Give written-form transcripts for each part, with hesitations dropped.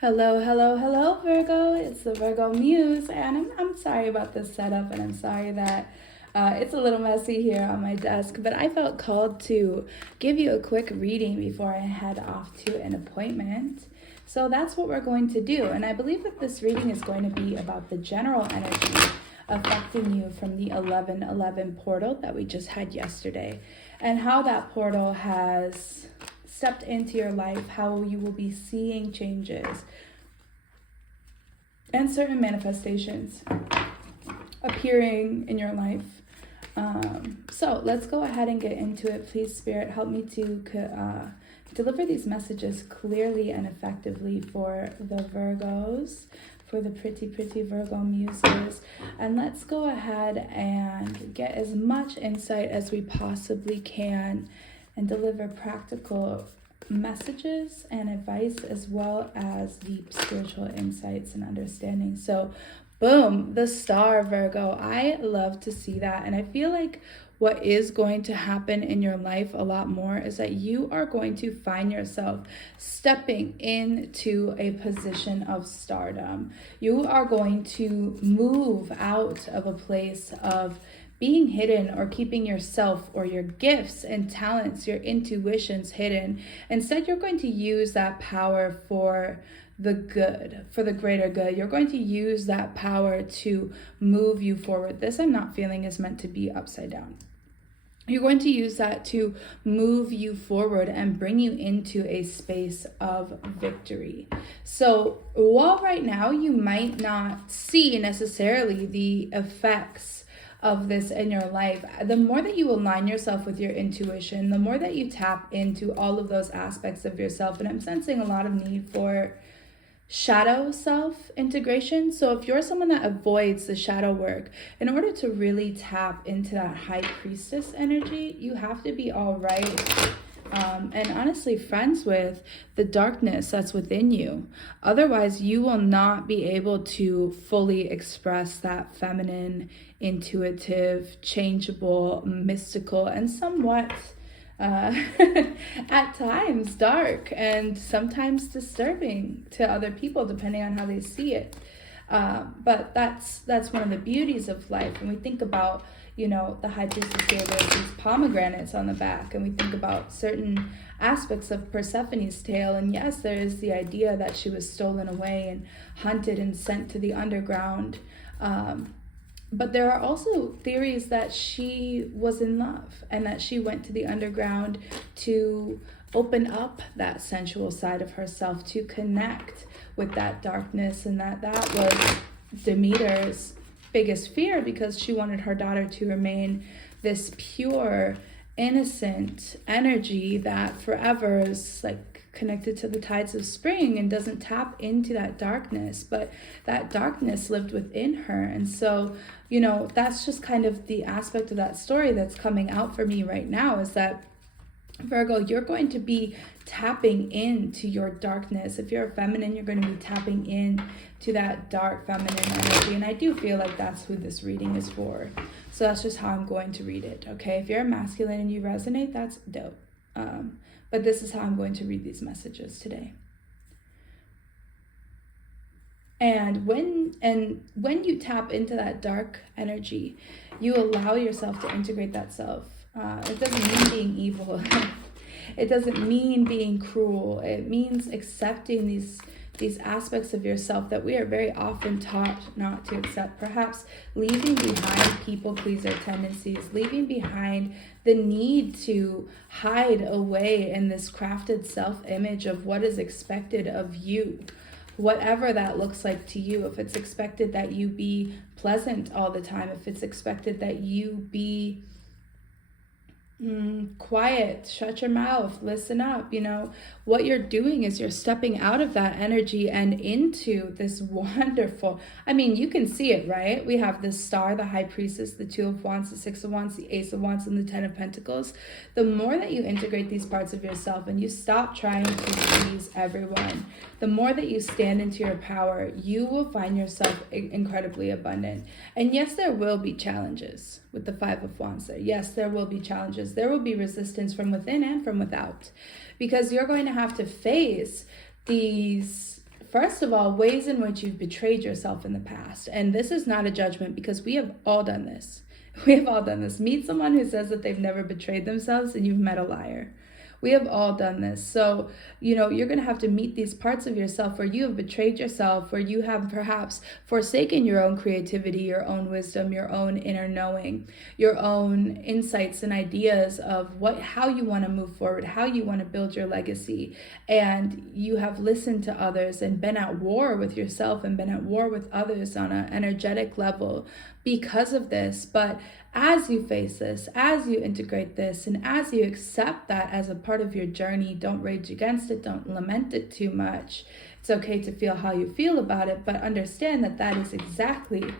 Hello, hello, hello, Virgo. It's the Virgo Muse, and I'm sorry about this setup, and I'm sorry that it's a little messy here on my desk, but I felt called to give you a quick reading before I head off to an appointment. So that's what we're going to do, and I believe that this reading is going to be about the general energy affecting you from the 1111 portal that we just had yesterday, and how that portal has stepped into your life, how you will be seeing changes and certain manifestations appearing in your life. So let's go ahead and get into it. Please, Spirit, help me to deliver these messages clearly and effectively for the Virgos, for the pretty Virgo muses. And let's go ahead and get as much insight as we possibly can and deliver practical messages and advice, as well as deep spiritual insights and understanding. So boom, the star, Virgo. I love to see that. And I feel like what is going to happen in your life a lot more is that you are going to find yourself stepping into a position of stardom. You are going to move out of a place of being hidden or keeping yourself or your gifts and talents, your intuitions hidden. Instead, you're going to use that power for the good, for the greater good. You're going to use that power to move you forward. This I'm not feeling is meant to be upside down. You're going to use that to move you forward and bring you into a space of victory. So while right now you might not see necessarily the effects of this in your life, the more that you align yourself with your intuition, the more that you tap into all of those aspects of yourself. And I'm sensing a lot of need for shadow self integration. So if you're someone that avoids the shadow work, in order to really tap into that high priestess energy, you have to be all right and honestly friends with the darkness that's within you. Otherwise, you will not be able to fully express that feminine, intuitive, changeable, mystical, and somewhat at times dark and sometimes disturbing to other people, depending on how they see it. But that's one of the beauties of life. When we think about, the high priestess here, there's these pomegranates on the back, and we think about certain aspects of Persephone's tale. And yes, there is the idea that she was stolen away and hunted and sent to the underground. But there are also theories that she was in love and that she went to the underground to open up that sensual side of herself, to connect with that darkness, and that was Demeter's biggest fear, because she wanted her daughter to remain this pure, innocent energy that forever is like connected to the tides of spring and doesn't tap into that darkness, but that darkness lived within her. And so, that's just kind of the aspect of that story that's coming out for me right now, is that Virgo, you're going to be tapping into your darkness. If you're a feminine, you're going to be tapping in to that dark feminine energy. And I do feel like that's who this reading is for. So that's just how I'm going to read it, okay? If you're a masculine and you resonate, that's dope. But this is how I'm going to read these messages today. And when you tap into that dark energy, you allow yourself to integrate that self. It doesn't mean being evil. It doesn't mean being cruel. It means accepting these aspects of yourself that we are very often taught not to accept. Perhaps leaving behind people pleaser tendencies, leaving behind the need to hide away in this crafted self-image of what is expected of you. Whatever that looks like to you. If it's expected that you be pleasant all the time, if it's expected that you be quiet, shut your mouth, listen up, what you're doing is you're stepping out of that energy and into this wonderful, you can see it, right? We have the star, the high priestess, the 2 of wands, the 6 of wands, the ace of wands, and the 10 of pentacles. The more that you integrate these parts of yourself and you stop trying to please everyone, the more that you stand into your power, you will find yourself incredibly abundant. And yes, there will be challenges with the 5 of wands there. Yes, there will be challenges. There will be resistance from within and from without, because you're going to have to face these first of all, ways in which you've betrayed yourself in the past. And this is not a judgment, because we have all done this. We have all done this. Meet someone who says that they've never betrayed themselves, and you've met a liar. We have all done this. So, you're going to have to meet these parts of yourself where you have betrayed yourself, where you have perhaps forsaken your own creativity, your own wisdom, your own inner knowing, your own insights and ideas of how you want to move forward, how you want to build your legacy. And you have listened to others and been at war with yourself and been at war with others on an energetic level because of this. But as you face this, as you integrate this, and as you accept that as a part of your journey, don't rage against it, don't lament it too much. It's okay to feel how you feel about it, but understand that that is exactly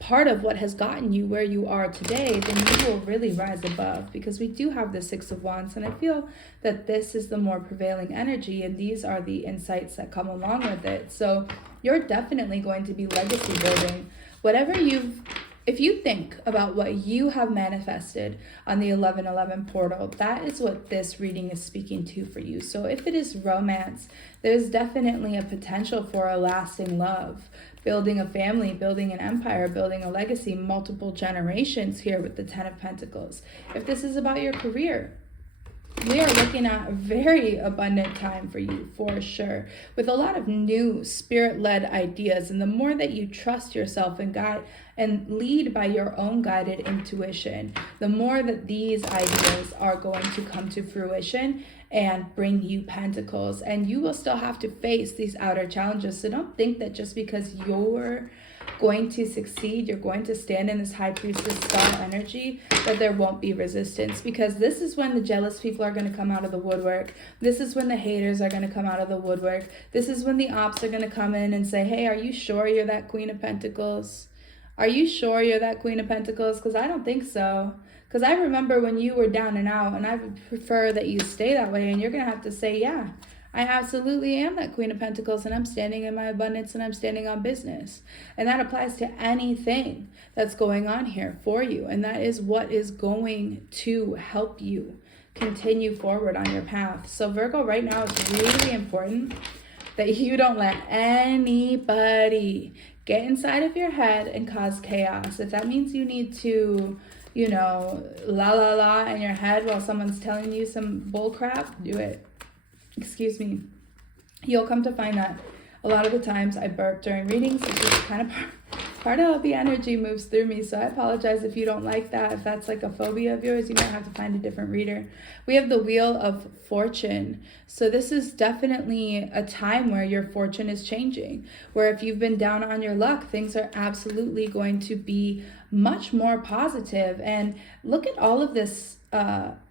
part of what has gotten you where you are today. Then you will really rise above, because we do have the Six of Wands, and I feel that this is the more prevailing energy, and these are the insights that come along with it. So you're definitely going to be legacy building. If you think about what you have manifested on the 1111 portal, that is what this reading is speaking to for you. So if it is romance, there's definitely a potential for a lasting love, building a family, building an empire, building a legacy, multiple generations here with the Ten of Pentacles. If this is about your career, we are looking at a very abundant time for you, for sure, with a lot of new spirit-led ideas. And the more that you trust yourself and guide and lead by your own guided intuition, the more that these ideas are going to come to fruition and bring you pentacles. And you will still have to face these outer challenges. So don't think that just because you're going to succeed, you're going to stand in this High Priestess style energy, that there won't be resistance, because this is when the jealous people are going to come out of the woodwork. This is when the haters are going to come out of the woodwork. This is when the ops are going to come in and say, hey, are you sure you're that Queen of Pentacles? Are you sure you're that Queen of Pentacles? Because I don't think so. Because I remember when you were down and out, and I would prefer that you stay that way, and you're going to have to say, yeah, I absolutely am that Queen of Pentacles, and I'm standing in my abundance, and I'm standing on business. And that applies to anything that's going on here for you. And that is what is going to help you continue forward on your path. So Virgo, right now, it's really important that you don't let anybody get inside of your head and cause chaos. If that means you need to, la la la in your head while someone's telling you some bull crap, do it. Excuse me. You'll come to find that a lot of the times I burp during readings. It's just kind of part of how the energy moves through me. So I apologize if you don't like that. If that's like a phobia of yours, you might have to find a different reader. We have the Wheel of Fortune. So this is definitely a time where your fortune is changing, where if you've been down on your luck, things are absolutely going to be much more positive. And look at all of this.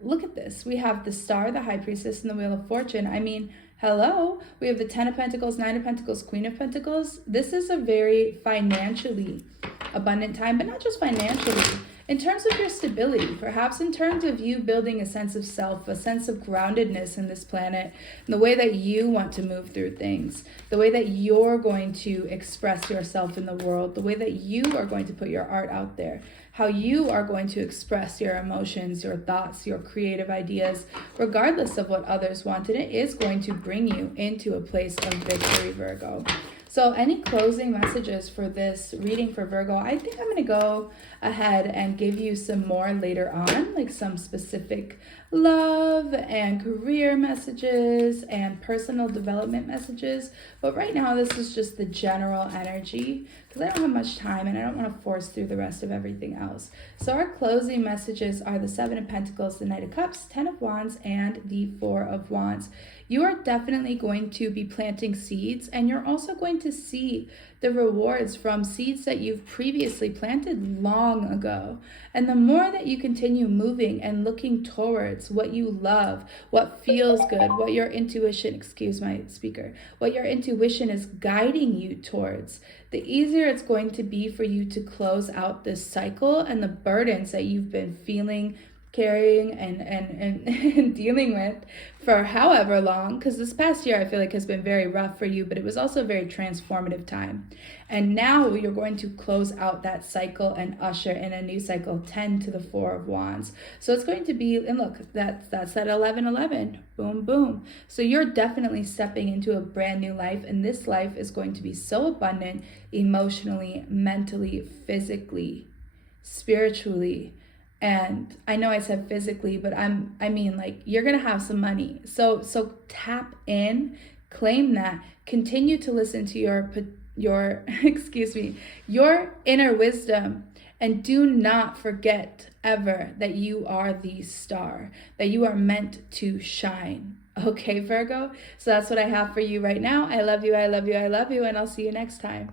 Look at this. We have the Star, the High Priestess, and the Wheel of Fortune. I mean, hello. We have the Ten of Pentacles, Nine of Pentacles, Queen of Pentacles. This is a very financially abundant time, but not just financially. In terms of your stability, perhaps in terms of you building a sense of self, a sense of groundedness in this planet, and the way that you want to move through things, the way that you're going to express yourself in the world, the way that you are going to put your art out there, how you are going to express your emotions, your thoughts, your creative ideas, regardless of what others want. And it is going to bring you into a place of victory, Virgo. So any closing messages for this reading for Virgo? I think I'm going to go ahead and give you some more later on, like some specific love and career messages and personal development messages. But right now, this is just the general energy, because I don't have much time and I don't want to force through the rest of everything else. So our closing messages are the Seven of Pentacles, the Knight of Cups, Ten of Wands, and the Four of Wands. You are definitely going to be planting seeds, and you're also going to see the rewards from seeds that you've previously planted long ago. And the more that you continue moving and looking towards what you love, what feels good, what your intuition, excuse my speaker, what your intuition is guiding you towards, the easier it's going to be for you to close out this cycle and the burdens that you've been feeling carrying and dealing with for however long, because this past year I feel like has been very rough for you, but it was also a very transformative time. And now you're going to close out that cycle and usher in a new cycle, 10 to the 4 of Wands. So it's going to be, and look, that's that 11-11, boom, boom. So you're definitely stepping into a brand new life, and this life is going to be so abundant emotionally, mentally, physically, spiritually. And I know I said physically, but I mean, like, you're gonna have some money. So tap in, claim that, continue to listen to your excuse me, your inner wisdom, and do not forget ever that you are the star, that you are meant to shine. Okay, Virgo? So that's what I have for you right now. I love you, I love you, I love you, and I'll see you next time.